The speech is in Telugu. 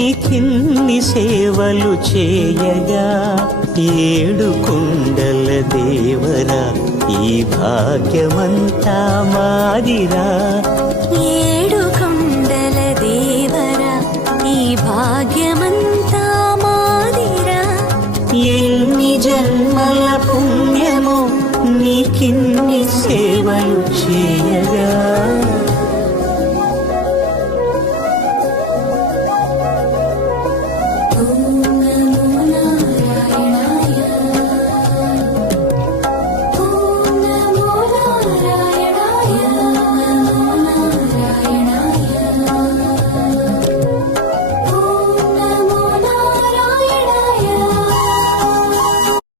నీకిన్ని సేవలు చేయగా ఏడు కొండల దేవరా ఈ భాగ్యమంతా మాదిరా. ఏడు కొండల దేవరా ఈ భాగ్యమంతా మాదిరా. ఎన్ని జన్మల పుణ్యమో నీకిన్ని సేవలు చేయగా.